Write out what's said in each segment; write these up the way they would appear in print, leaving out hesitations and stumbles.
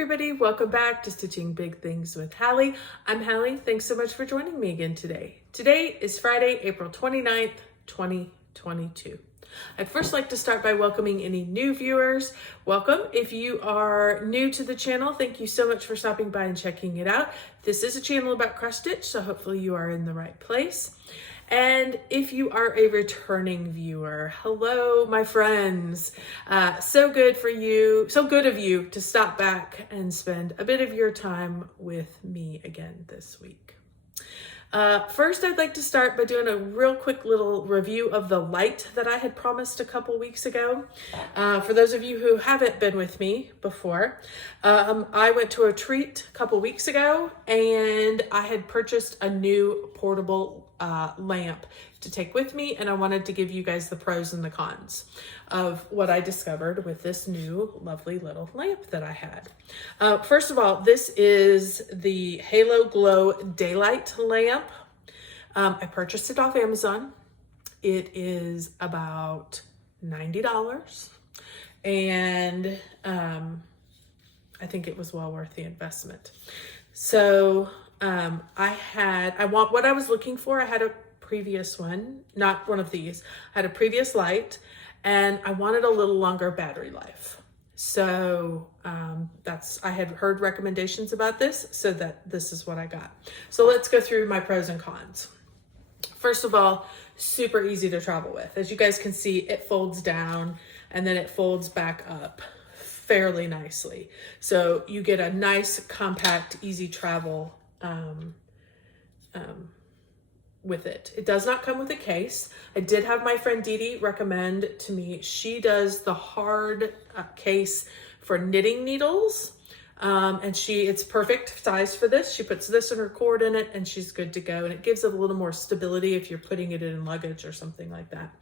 everybody, welcome back to Stitching Big Things with Hallie. I'm Hallie. Thanks so much for joining me again today. Today is Friday, April 29th, 2022. I'd first like to start by welcoming any new viewers. Welcome. If you are new to the channel, thank you so much for stopping by and checking it out. This is a channel about cross stitch, so hopefully you are in the right place. And if you are a returning viewer, hello, my friends. So good of you to stop back and spend a bit of your time with me again this week. First, I'd like to start by doing a real quick little review of the light that I had promised a couple weeks ago. For those of you who haven't been with me before, I went to a retreat a couple weeks ago and I had purchased a new portable lamp to take with me, and I wanted to give you guys the pros and the cons of what I discovered with this new lovely little lamp that I had. First of all, this is the Halo Glow Daylight lamp. I purchased it off Amazon. It is about $90, and I think it was well worth the investment. So what I was looking for. I had a previous one, not one of these. I had a previous light and I wanted a little longer battery life. So I had heard recommendations about this, so this is what I got. So let's go through my pros and cons. First of all, super easy to travel with. As you guys can see, it folds down and then it folds back up fairly nicely. So you get a nice, compact, easy travel with it. It does not come with a case. I did have my friend Dee Dee recommend to me. She does the hard case for knitting needles. And it's perfect size for this. She puts this in her cord in it and she's good to go. And it gives it a little more stability if you're putting it in luggage or something like that.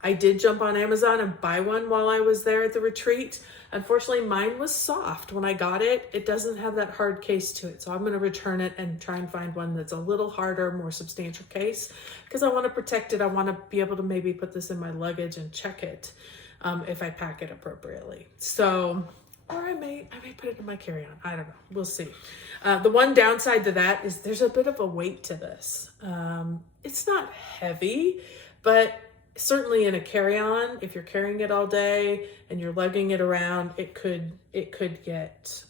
I did jump on Amazon and buy one while I was there at the retreat. Unfortunately, mine was soft when I got it. It doesn't have that hard case to it. So I'm going to return it and try and find one that's a little harder, more substantial case, because I want to protect it. I want to be able to maybe put this in my luggage and check it if I pack it appropriately. So, or I may put it in my carry-on. I don't know. We'll see. The one downside to that is there's a bit of a weight to this. It's not heavy, but certainly in a carry-on, if you're carrying it all day and you're lugging it around, it could get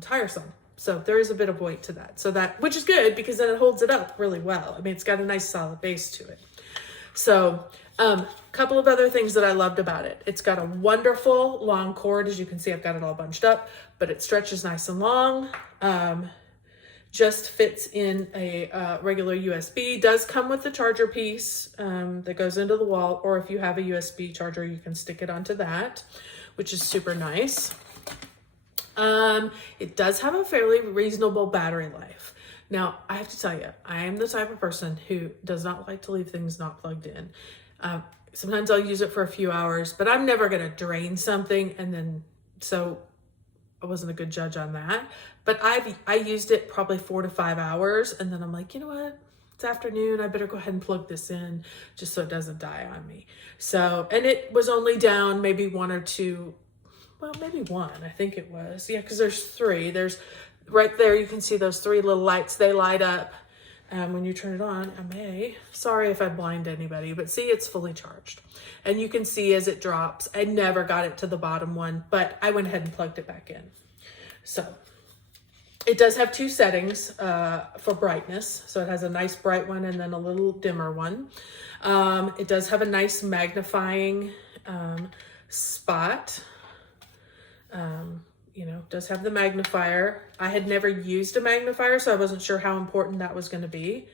tiresome. So there is a bit of weight to that. Which is good because then it holds it up really well. I mean, it's got a nice solid base to it. So couple of other things that I loved about it. It's got a wonderful long cord. As you can see, I've got it all bunched up, but it stretches nice and long. Just fits in a regular USB. Does come with the charger piece that goes into the wall, or if you have a USB charger, you can stick it onto that, which is super nice. It does have a fairly reasonable battery life. Now, I have to tell you, I am the type of person who does not like to leave things not plugged in. Sometimes I'll use it for a few hours, but I'm never going to drain something, and then so I wasn't a good judge on that. But I used it probably 4 to 5 hours, and then I'm like, you know what? It's afternoon. I better go ahead and plug this in just so it doesn't die on me. So, and it was only down maybe one or two, well, maybe one, I think it was. Yeah, because there's three. There's right there, you can see those three little lights. They light up when you turn it on. Sorry if I blind anybody, but see, it's fully charged. And you can see as it drops. I never got it to the bottom one, but I went ahead and plugged it back in. So it does have two settings for brightness. So it has a nice bright one and then a little dimmer one. It does have a nice magnifying spot. Does have the magnifier. I had never used a magnifier, so I wasn't sure how important that was going to be.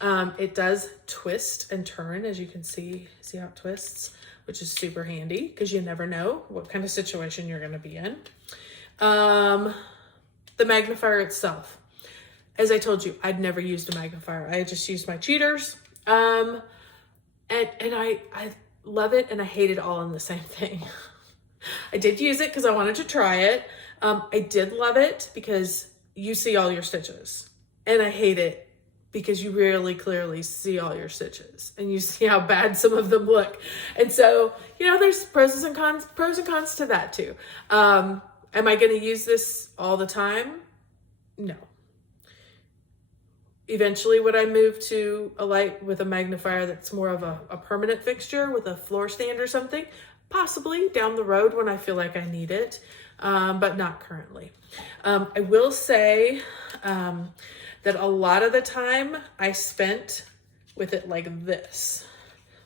It does twist and turn, as you can see how it twists, which is super handy because you never know what kind of situation you're going to be in. The magnifier itself, as I told you, I'd never used a magnifier. I just used my cheaters. And I love it and I hate it all in the same thing. I did use it because I wanted to try it. I did love it because you see all your stitches, and I hate it because you really clearly see all your stitches and you see how bad some of them look. And so, there's pros and cons to that too. Am I going to use this all the time? No. Eventually, would I move to a light with a magnifier that's more of a permanent fixture with a floor stand or something? Possibly down the road when I feel like I need it, but not currently. I will say that a lot of the time I spent with it like this,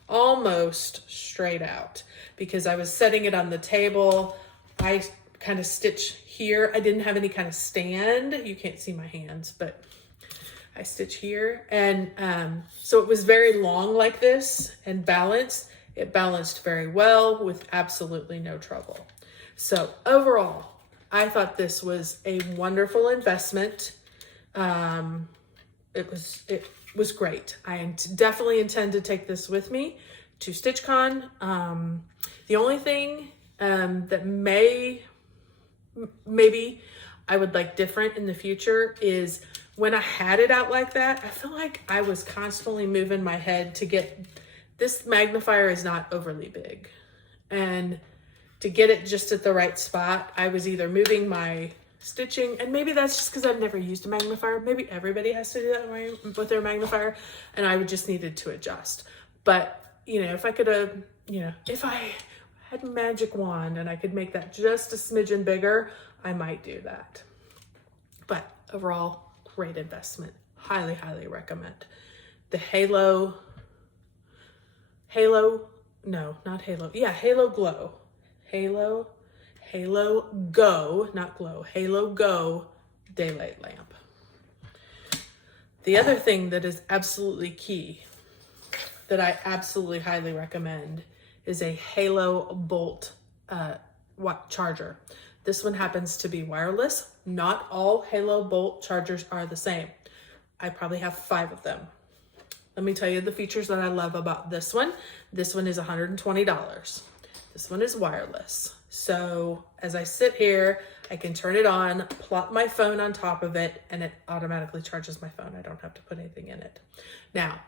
almost straight out, because I was setting it on the table. I kind of stitch here. I didn't have any kind of stand. You can't see my hands, but I stitch here. And so it was very long like this and balanced. It balanced very well with absolutely no trouble. So overall, I thought this was a wonderful investment. It was great. I definitely intend to take this with me to StitchCon. The only thing that maybe I would like different in the future is when I had it out like that, I feel like I was constantly moving my head to get, this magnifier is not overly big. And to get it just at the right spot, I was either moving my stitching, and maybe that's just because I've never used a magnifier. Maybe everybody has to do that with their magnifier, and I would just needed to adjust. But, you know, if I could have, you know, if I had a magic wand and I could make that just a smidgen bigger, I might do that. But overall, great investment. Highly, highly recommend. The Halo Glow. Halo Go, not Glow, Halo Go daylight lamp. The other thing that is absolutely key that I absolutely highly recommend is a Halo Bolt charger. This one happens to be wireless. Not all Halo Bolt chargers are the same. I probably have 5 of them. Let me tell you the features that I love about this one. This one is $120. This one is wireless. So as I sit here, I can turn it on, plop my phone on top of it, and it automatically charges my phone. I don't have to put anything in it. Now,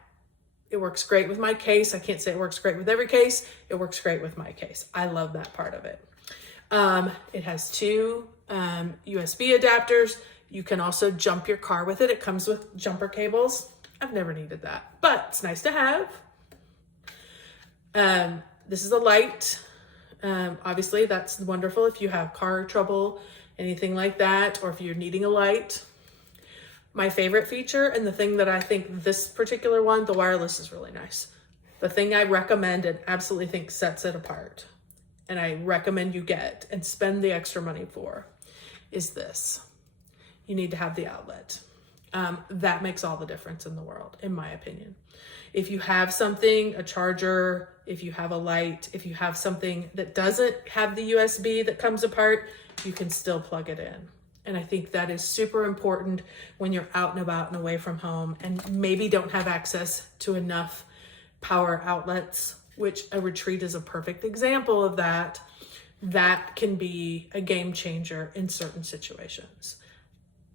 it works great with my case. I can't say it works great with every case. It works great with my case. I love that part of it. It has 2 USB adapters. You can also jump your car with it. It comes with jumper cables. I've never needed that, but it's nice to have. This is a light. Obviously that's wonderful if you have car trouble, anything like that, or if you're needing a light. My favorite feature, and the thing that I think this particular one, the wireless is really nice. The thing I recommend and absolutely think sets it apart, and I recommend you get and spend the extra money for, is this. You need to have the outlet. That makes all the difference in the world, in my opinion. If you have something, a charger, if you have a light, if you have something that doesn't have the USB that comes apart, you can still plug it in. And I think that is super important when you're out and about and away from home and maybe don't have access to enough power outlets, which a retreat is a perfect example of that. That can be a game changer in certain situations.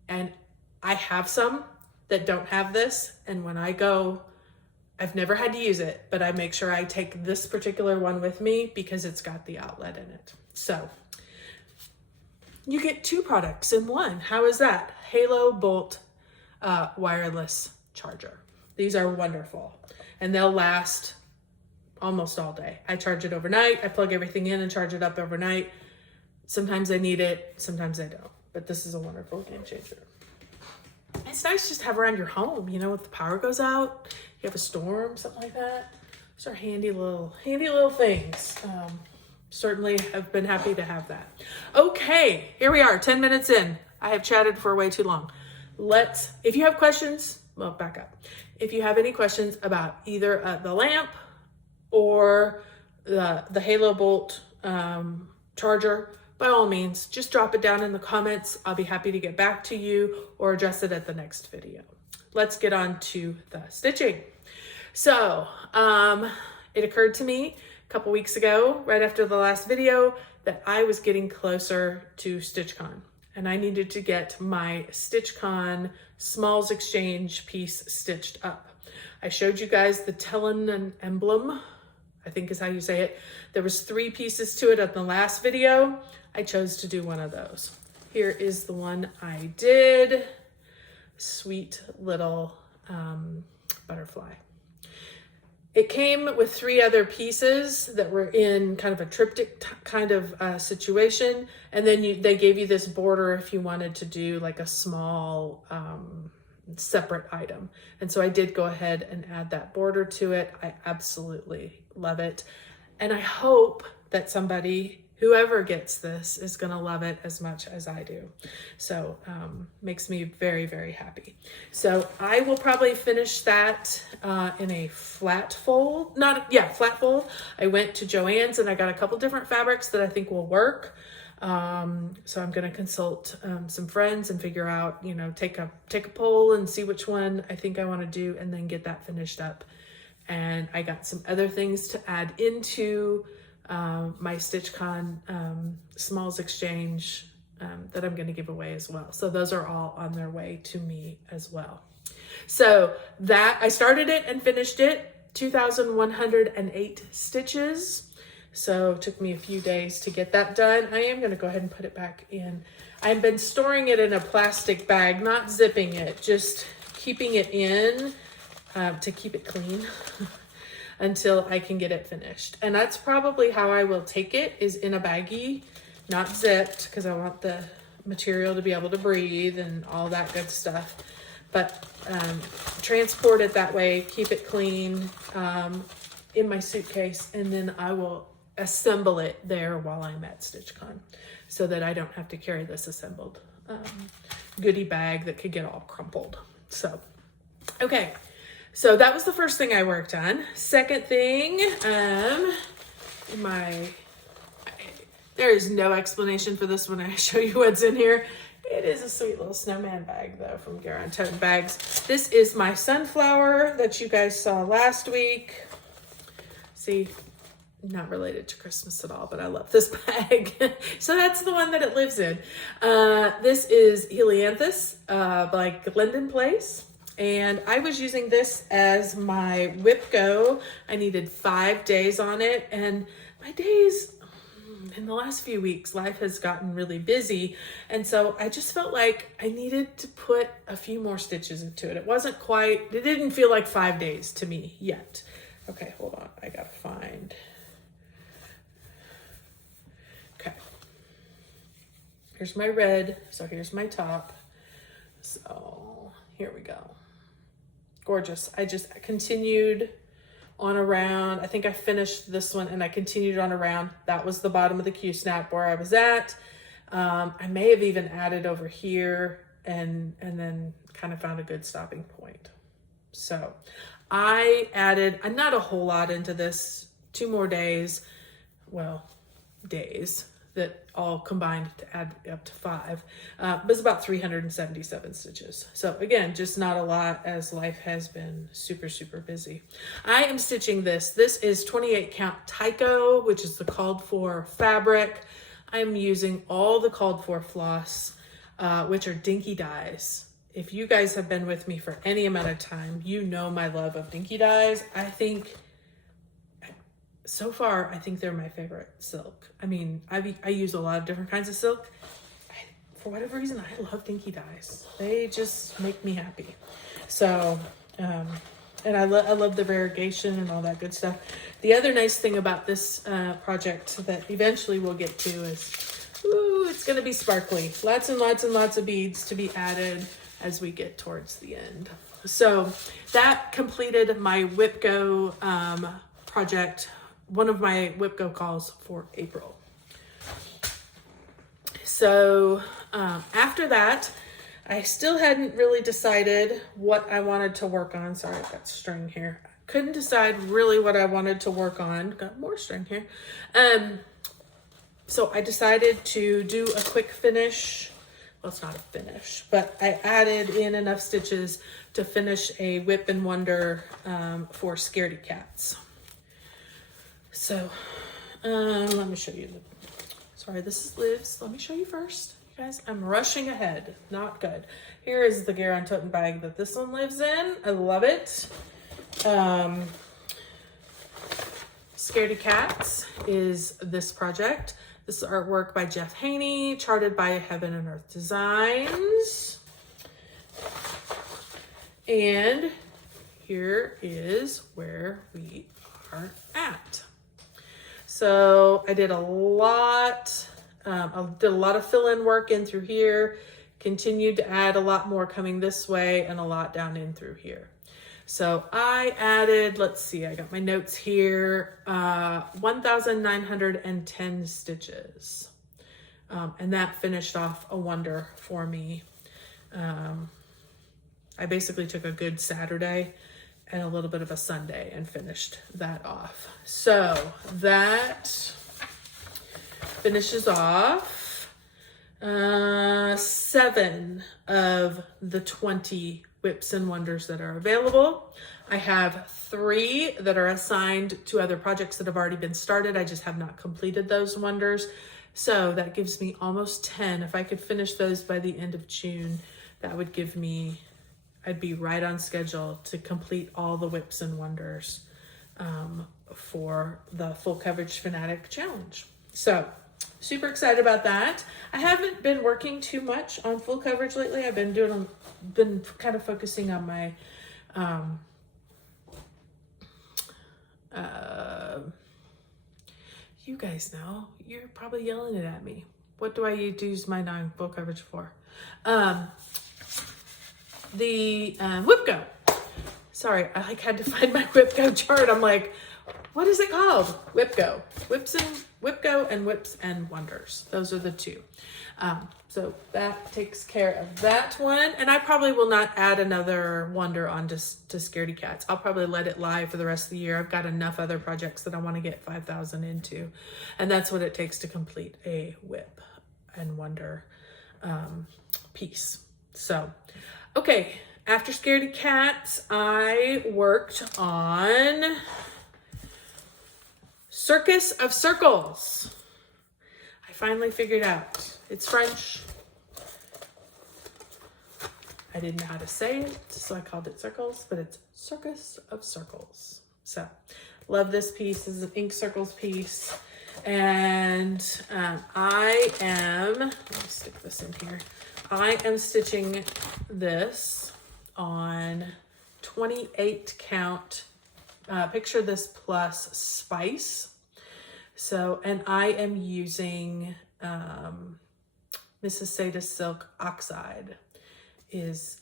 And I have some that don't have this. And when I go, I've never had to use it, but I make sure I take this particular one with me because it's got the outlet in it. So you get 2 products in one. How is that? Halo Bolt wireless charger. These are wonderful and they'll last almost all day. I charge it overnight. I plug everything in and charge it up overnight. Sometimes I need it, sometimes I don't, but this is a wonderful game changer. It's nice just to have around your home, you know, if the power goes out, you have a storm, something like that. These are handy little things. Certainly have been happy to have that. Okay, here we are, 10 minutes in. I have chatted for way too long. If you have questions, well, back up. If you have any questions about either the lamp or the Halo Bolt charger, by all means, just drop it down in the comments. I'll be happy to get back to you or address it at the next video. Let's get on to the stitching. So it occurred to me a couple weeks ago, right after the last video, that I was getting closer to StitchCon and I needed to get my StitchCon Smalls Exchange piece stitched up. I showed you guys the Tellin emblem. I think is how you say it. There was 3 pieces to it at the last video. I chose to do one of those. Here is the one I did. Sweet little butterfly. It came with 3 other pieces that were in kind of a triptych kind of situation. And then they gave you this border if you wanted to do like a small separate item. And so I did go ahead and add that border to it. I absolutely love it. And I hope that somebody, whoever gets this, is going to love it as much as I do. So makes me very, very happy. So I will probably finish that in a flat fold. Flat fold. I went to Joann's and I got a couple different fabrics that I think will work. So I'm going to consult some friends and figure out, you know, take a poll and see which one I think I want to do, and then get that finished up. And I got some other things to add into my StitchCon Smalls Exchange that I'm going to give away as well. So those are all on their way to me as well. So that I started it and finished it, 2,108 stitches. So it took me a few days to get that done. I am going to go ahead and put it back in. I've been storing it in a plastic bag, not zipping it, just keeping it in to keep it clean until I can get it finished. And that's probably how I will take it, is in a baggie, not zipped, because I want the material to be able to breathe and all that good stuff. But transport it that way, keep it clean in my suitcase, and then I will assemble it there while I'm at StitchCon, so that I don't have to carry this assembled goodie bag that could get all crumpled. So, okay. So that was the first thing I worked on. Second thing, there is no explanation for this when I show you what's in here. It is a sweet little snowman bag though from Garon Tote Bags. This is my sunflower that you guys saw last week. See, not related to Christmas at all, but I love this bag. So that's the one that it lives in. This is Helianthus by Glendon Place. And I was using this as my whip go. I needed 5 days on it. And my days in the last few weeks, life has gotten really busy. And so I just felt like I needed to put a few more stitches into it. It didn't feel like 5 days to me yet. Okay, hold on. I gotta find. Okay. Here's my red. So here's my top. So here we go. Gorgeous. I just continued on around. I think I finished this one and I continued on around. That was the bottom of the Q-snap where I was at. I may have even added over here and then kind of found a good stopping point. So I added not a whole lot into this, 2 more days, days that all combined to add up to 5. It was about 377 stitches. So again, just not a lot, as life has been super, super busy. I am stitching this. This is 28 count Tyco, which is the called for fabric. I'm using all the called for floss, which are dinky dyes. If you guys have been with me for any amount of time, you know my love of dinky dyes. I think so far, I think they're my favorite silk. I mean, I use a lot of different kinds of silk. For whatever reason, I love dinky dyes. They just make me happy. So, and I love the variegation and all that good stuff. The other nice thing about this project that eventually we'll get to is, it's going to be sparkly. Lots and lots and lots of beads to be added as we get towards the end. So that completed my Whip Go project. One of my Whip Go calls for April. So after that, I still hadn't really decided what I wanted to work on. Sorry, I've got string here. Couldn't decide really what I wanted to work on. Got more string here. So I decided to do a quick finish. Well, it's not a finish, but I added in enough stitches to finish a Whip and Wonder for Scaredy Cats. So, let me show you. Sorry, this is Liz. Let me show you first. You guys, I'm rushing ahead. Not good. Here is the Garon Tote Bag that this one lives in. I love it. Scaredy Cats is this project. This is artwork by Jeff Haney, charted by Heaven and Earth Designs. And here is where we are at. So I did a lot of fill-in work in through here, continued to add a lot more coming this way and a lot down in through here. So I added, let's see, I got my notes here, 1,910 stitches. And that finished off a wonder for me. I basically took a good Saturday and a little bit of a Sunday and finished that off. So that finishes off 7 of the 20 whips and wonders that are available. I have 3 that are assigned to other projects that have already been started. I just have not completed those wonders. So that gives me almost 10. If I could finish those by the end of June, that would give me, I'd be right on schedule to complete all the whips and wonders for the Full Coverage Fanatic Challenge. So super excited about that. I haven't been working too much on full coverage lately. I've been kind of focusing on my you guys know, you're probably yelling it at me. What do I use my non-full coverage for? The Whip-Go. Sorry, I had to find my Whip-Go chart. I'm like, what is it called? Whip-Go. Whip-Go and Whips and Wonders. Those are the 2. So that takes care of that one. And I probably will not add another wonder on to Scaredy Cats. I'll probably let it lie for the rest of the year. I've got enough other projects that I want to get 5,000 into. And that's what it takes to complete a whip and wonder piece. So, okay. After Scaredy Cats, I worked on Circus of Circles. I finally figured out. It's French. I didn't know how to say it, so I called it Circles, but it's Circus of Circles. So, love this piece. This is an ink circles piece. And I am, let me stick this in here. I am stitching this on 28 count, picture this plus spice. So, and I am using Mrs. Sadis Silk Oxide is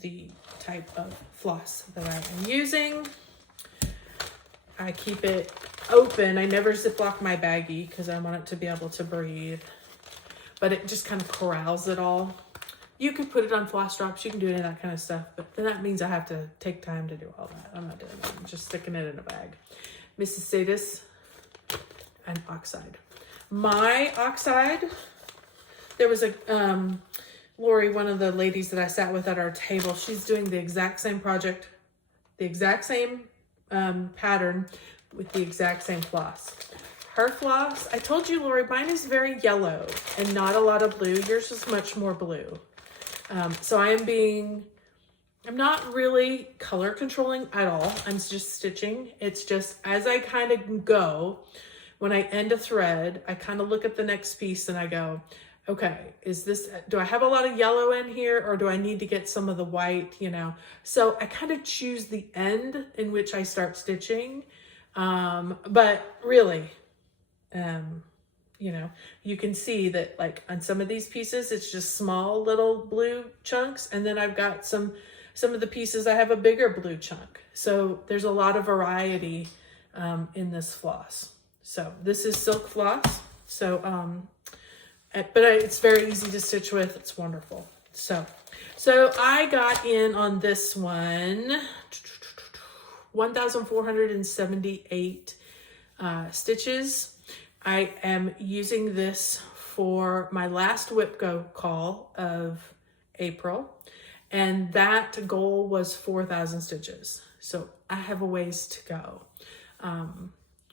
the type of floss that I am using. I keep it open. I never Ziploc my baggie because I want it to be able to breathe, but it just kind of corrals it all. You could put it on floss drops. You can do any of that kind of stuff, but then that means I have to take time to do all that. I'm not doing that. I'm just sticking it in a bag. Mrs. Sadis and Oxide. My Oxide, there was a, Lori, one of the ladies that I sat with at our table, she's doing the exact same project, the exact same pattern with the exact same floss. Her floss, I told you, Lori, mine is very yellow and not a lot of blue. Yours is much more blue. So I'm not really color controlling at all. I'm just stitching. It's just as I kind of go, when I end a thread, I kind of look at the next piece and I go, okay, do I have a lot of yellow in here or do I need to get some of the white, you know? So I kind of choose the end in which I start stitching. But really, you know, you can see that like on some of these pieces, it's just small little blue chunks. And then I've got some of the pieces, I have a bigger blue chunk. So there's a lot of variety in this floss. So this is silk floss. So, but it's very easy to stitch with. It's wonderful. So I got in on this one, 1,478 stitches. I am using this for my last Whip Go call of April, and that goal was 4,000 stitches. So I have a ways to go.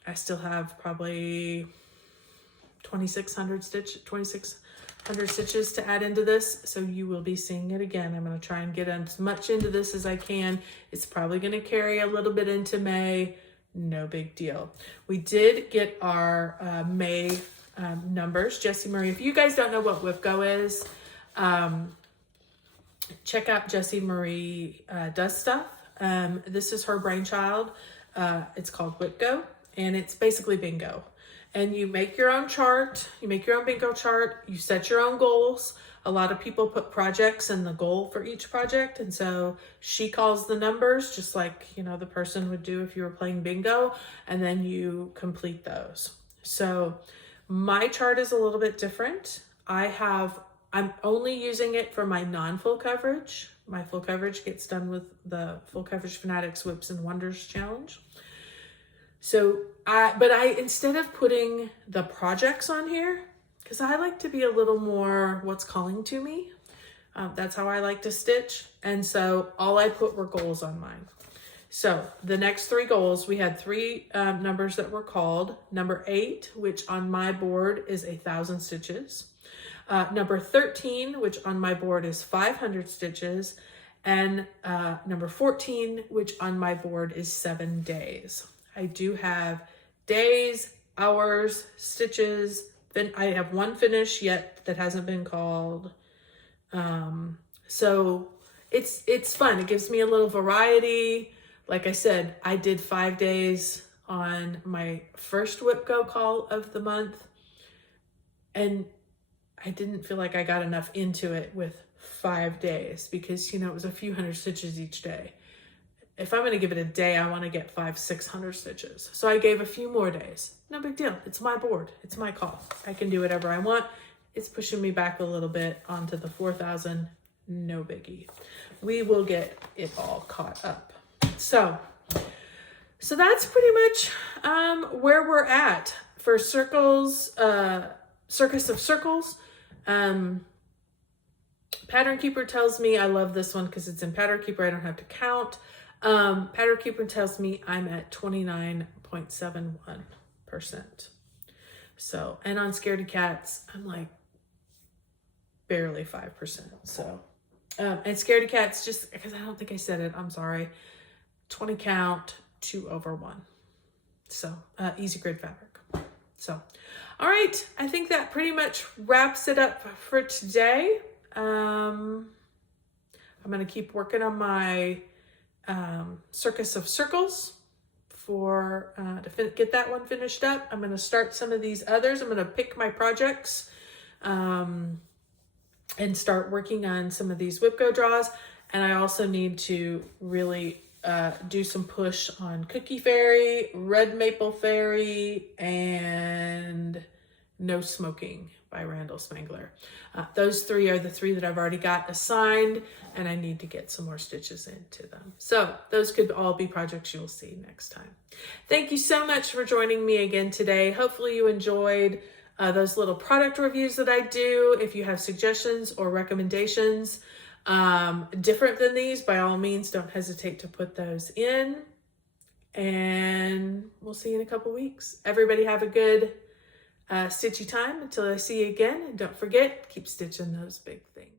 I still have probably 2,600 stitches to add into this. So you will be seeing it again. I'm going to try and get as much into this as I can. It's probably going to carry a little bit into May, no big deal. We did get our May numbers. Jessie Marie, if you guys don't know what WIPGO is, check out Jessie Marie Does Stuff. This is her brainchild. It's called WIPGO, and it's basically bingo. And you make your own chart, you make your own bingo chart, you set your own goals. A lot of people put projects in the goal for each project. And so she calls the numbers just like, you know, the person would do if you were playing bingo, and then you complete those. So my chart is a little bit different. I'm only using it for my non-full coverage. My full coverage gets done with the Full Coverage Fanatics Whips and Wonders Challenge. So I instead of putting the projects on here, because I like to be a little more what's calling to me. That's how I like to stitch. And so all I put were goals on mine. So the next 3 goals, we had 3 numbers that were called. Number 8, which on my board is 1,000 stitches. Number 13, which on my board is 500 stitches. And number 14, which on my board is 7 days. I do have days, hours, stitches. Then I have 1 finish yet that hasn't been called. So it's fun. It gives me a little variety. Like I said, I did 5 days on my first WIPGO call of the month, and I didn't feel like I got enough into it with 5 days because, you know, it was a few hundred stitches each day. If I'm going to give it a day, I want to get 500-600 stitches. So I gave a few more days. No big deal. It's my board. It's my call. I can do whatever I want. It's pushing me back a little bit onto the 4,000. No biggie. We will get it all caught up. So that's pretty much where we're at for Circles, Circus of Circles. Pattern Keeper tells me, I love this one because it's in Pattern Keeper. I don't have to count. Pattern Keeper tells me I'm at 29.71%. So, and on Scaredy Cats, I'm like barely 5%. So, and Scaredy Cats, just because I don't think I said it, I'm sorry. 20 count, 2 over 1. So, easy grid fabric. So, all right. I think that pretty much wraps it up for today. I'm going to keep working on my Circus of Circles for to get that one finished up. I'm going to start some of these others. I'm going to pick my projects and start working on some of these WIPGO draws. And I also need to really do some push on Cookie Fairy, Red Maple Fairy, and No Smoking by Randall Spangler. Those 3 are the 3 that I've already got assigned, and I need to get some more stitches into them. So those could all be projects you'll see next time. Thank you so much for joining me again today. Hopefully you enjoyed those little product reviews that I do. If you have suggestions or recommendations different than these, by all means, don't hesitate to put those in. And we'll see you in a couple weeks. Everybody have a good stitchy time until I see you again. And don't forget, keep stitching those big things.